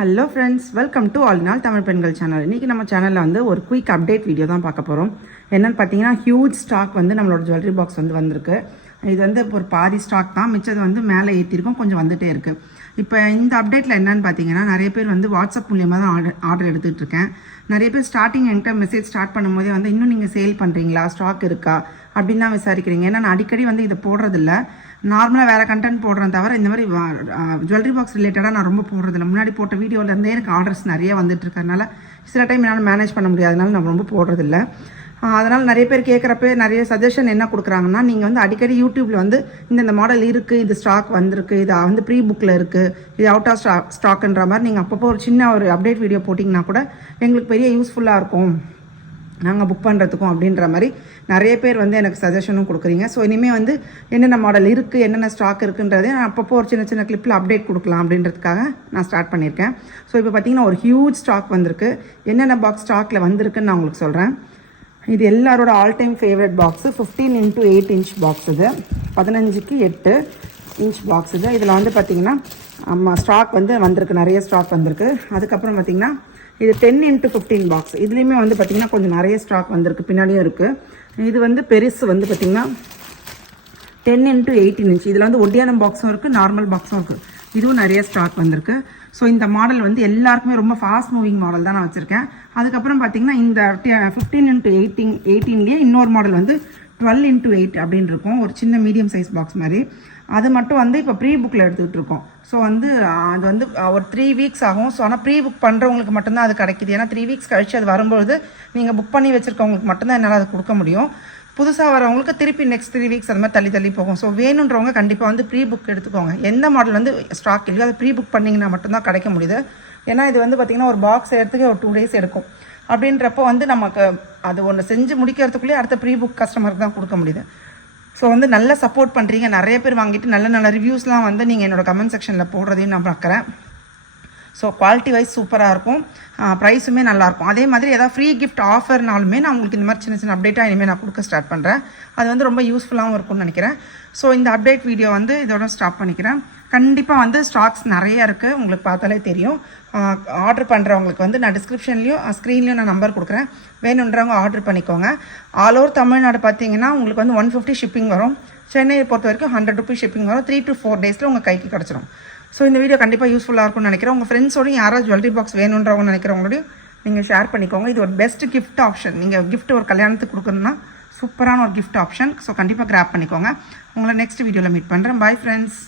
Hello friends, welcome to all நாள் தமிழ் பெண்கள் channel. இன்றைக்கி நம்ம சேனலில் வந்து ஒரு குயிக் அப்டேட் வீடியோ தான் பார்க்க போகிறோம். என்னென்னு பார்த்தீங்கன்னா, ஹியூஜ் ஸ்டாக் வந்து நம்மளோட ஜுவல்லரி பாக்ஸ் வந்து வந்திருக்கு. இது வந்து ஒரு பாதி ஸ்டாக் தான், மிச்சது வந்து மேலே ஏற்றிருக்கோம், கொஞ்சம் வந்துகிட்டே இருக்குது. இப்போ இந்த அப்டேட்டில் என்னென்னு பார்த்தீங்கன்னா, நிறைய பேர் வந்து வாட்ஸ்அப் மூலியமாக தான் ஆர்டர் எடுத்துகிட்டு இருக்கேன். நிறைய பேர் ஸ்டார்டிங் என்கிட்ட மெசேஜ் ஸ்டார்ட் பண்ணும்போதே வந்து இன்னும் நீங்கள் சேல் பண்ணுறீங்களா, ஸ்டாக் இருக்கா அப்படின்னு தான் விசாரிக்கிறீங்க. ஏன்னா நான் அடிக்கடி வந்து இதை போடுறதில்ல, நார்மலாக வேறு கண்டென்ட் போடுறேன் தவிர இந்த மாதிரி ஜுவல்லரி பாக்ஸ் ரிலேட்டடாக நான் ரொம்ப போடுறதில்ல. முன்னாடி போட்ட வீடியோலேருந்தே எனக்கு ஆர்டர்ஸ் நிறைய வந்துட்டு இருக்கறனால சில டைம் என்னால் மேனேஜ் பண்ண முடியாதனால நான் ரொம்ப போடுறதில்ல. அதனால் நிறைய பேர் கேட்குறப்ப நிறைய சஜஷன் என்ன கொடுக்குறாங்கன்னா, நீங்கள் வந்து அடிக்கடி யூடியூப்பில் வந்து இந்த மாடல் இருக்குது, இது ஸ்டாக் வந்திருக்கு, இது வந்து ப்ரீ புக்கில் இருக்குது, இது அவுட் ஆஃப் ஸ்டாக்குன்ற மாதிரி நீங்கள் அப்பப்போ ஒரு சின்ன ஒரு அப்டேட் வீடியோ போட்டிங்கன்னா கூட எங்களுக்கு பெரிய யூஸ்ஃபுல்லாக இருக்கும் நாங்கள் புக் பண்ணுறதுக்கும் அப்படின்ற மாதிரி நிறைய பேர் வந்து எனக்கு சஜஷனும் கொடுக்குறீங்க. ஸோ இனிமேல் வந்து என்னென்ன மாடல் இருக்குது, என்னென்ன ஸ்டாக் இருக்குன்றதே நான் அப்பப்போ ஒரு சின்ன சின்ன கிளிப்பில் அப்டேட் கொடுக்கலாம் அப்படின்றதுக்காக நான் ஸ்டார்ட் பண்ணியிருக்கேன். ஸோ இப்போ பார்த்தீங்கன்னா ஒரு ஹியூஜ் ஸ்டாக் வந்திருக்கு. என்னென்ன பாக்ஸ் ஸ்டாக்கில் வந்திருக்குன்னு நான் உங்களுக்கு சொல்கிறேன். இது எல்லாரோட all time favourite box 15x8 inch box. இது 15x8 இன்ச் பாக்ஸ். இதில் வந்து பார்த்திங்கன்னா ஸ்டாக் வந்து வந்திருக்கு, நிறைய ஸ்டாக் வந்திருக்கு. அதுக்கப்புறம் பார்த்திங்கன்னா இது 10x15 பாக்ஸ். இதுலேயுமே வந்து பார்த்திங்கன்னா கொஞ்சம் நிறைய ஸ்டாக் வந்திருக்கு, பின்னாடியும் இருக்குது. இது வந்து பெருசு வந்து பார்த்திங்கன்னா 10x18 இன்ச். இதில் வந்து ஒட்டியானம் பாக்ஸும் இருக்குது, நார்மல் பாக்ஸும் இருக்குது. இதுவும் நிறைய ஸ்டாக் வந்திருக்கு. ஸோ இந்த மாடல் வந்து எல்லாருக்குமே ரொம்ப ஃபாஸ்ட் மூவிங் மாடல் தான் நான் வச்சுருக்கேன். அதுக்கப்புறம் பார்த்திங்கன்னா இந்த 15x18லேயே இன்னொரு மாடல் வந்து 12x8 அப்படின்னு இருக்கும், ஒரு சின்ன மீடியம் சைஸ் பாக்ஸ் மாதிரி. அது மட்டும் வந்து இப்போ ப்ரீ புக்கில் எடுத்துக்கிட்டு இருக்கோம். ஸோ வந்து அது வந்து ஒரு 3 வீக்ஸ் ஆகும். ஸோ ஆனால் ப்ரீ புக் பண்ணுறவங்களுக்கு மட்டும்தான் அது கிடைக்கிது. ஏன்னா 3 வீக்ஸ் கழிச்சு அது வரும்பொழுது நீங்கள் புக் பண்ணி வச்சுருக்கவங்களுக்கு மட்டும்தான் என்னால் அது கொடுக்க முடியும். புதுசாக வரவங்களுக்கு திருப்பி நெக்ஸ்ட் 3 வீக்ஸ் அது மாதிரி தள்ளி போகும். ஸோ வேணுன்றவங்க கண்டிப்பாக வந்து ப்ரீ புக் எடுத்துக்கோங்க. எந்த மாடல் வந்து ஸ்டாக் இல்லையோ அது ப்ரீ புக் பண்ணிங்கன்னா மட்டும்தான் கிடைக்க முடியுது. ஏன்னா இது வந்து பார்த்திங்கன்னா ஒரு பாக்ஸ் எடுத்துக்கு ஒரு 2 days எடுக்கும். அப்படின்றப்போ வந்து நமக்கு அது ஒன்று செஞ்சு முடிக்கிறதுக்குள்ளேயே அடுத்த ப்ரீ புக் கஸ்டமருக்கு தான் கொடுக்க முடியுது. ஸோ வந்து நல்லா சப்போர்ட் பண்ணுறீங்க, நிறைய பேர் வாங்கிட்டு நல்ல நல்ல ரிவ்யூஸ்லாம் வந்து நீங்கள் என்னோடய கமெண்ட் செக்ஷனில் போடுறதையும் நான் பார்க்குறேன். ஸோ குவாலிட்டி வைஸ் சூப்பராக இருக்கும், ப்ரைஸுமே நல்லாயிருக்கும். அதே மாதிரி ஏதாவது ஃப்ரீ கிஃப்ட் ஆஃபர்னாலுமே நான் உங்களுக்கு இந்த மாதிரி சின்ன சின்ன அப்டேட்டாக இனிமேல் நான் கொடுக்க ஸ்டார்ட் பண்ணுறேன். அது வந்து ரொம்ப யூஸ்ஃபுல்லாகவும் இருக்கும்னு நினைக்கிறேன். ஸோ இந்த அப்டேட் வீடியோ வந்து இதோட ஸ்டாப் பண்ணிக்கிறேன். கண்டிப்பாக வந்து ஸ்டாக்ஸ் நிறையா இருக்குது, உங்களுக்கு பார்த்தாலே தெரியும். ஆர்டர் பண்ணுறவங்களுக்கு வந்து நான் டிஸ்கிரிப்ஷன்லேயும் ஸ்க்ரீன்லேயும் நான் நம்பர் கொடுக்குறேன், வேணுன்றவங்க ஆர்டர் பண்ணிக்கோங்க. ஆல் ஓவர் தமிழ்நாடு பார்த்தீங்கன்னா உங்களுக்கு வந்து 150 ஷிப்பிங் வரும். சென்னையை பொறுத்த வரைக்கும் 100 rupees ஷிப்பிங் வரும். 3 to 4 days உங்கள் கைக்கு கிடச்சிரும். ஸோ இந்த வீடியோ கண்டிப்பாக யூஸ்ஃபுல்லாக இருக்கும்னு நினைக்கிறேன். உங்கள் ஃப்ரெண்ட்ஸோடையும் யாராவது ஜுவல்லரி பாக்ஸ் வேணுன்றவங்க நினைக்கிறவங்களோடையும் நீங்கள் ஷேர் பண்ணிக்கோங்க. இது ஒரு பெஸ்ட் கிஃப்ட் ஆப்ஷன். நீங்கள் கிஃப்ட் ஒரு கல்யாணத்துக்கு கொடுக்கணுன்னா சூப்பரான ஒரு கிஃப்ட் ஆப்ஷன். ஸோ கண்டிப்பாக கிராப் பண்ணிக்கோங்க. உங்களை நெக்ஸ்ட் வீடியோவில் மீட் பண்ணுறேன். Bye friends.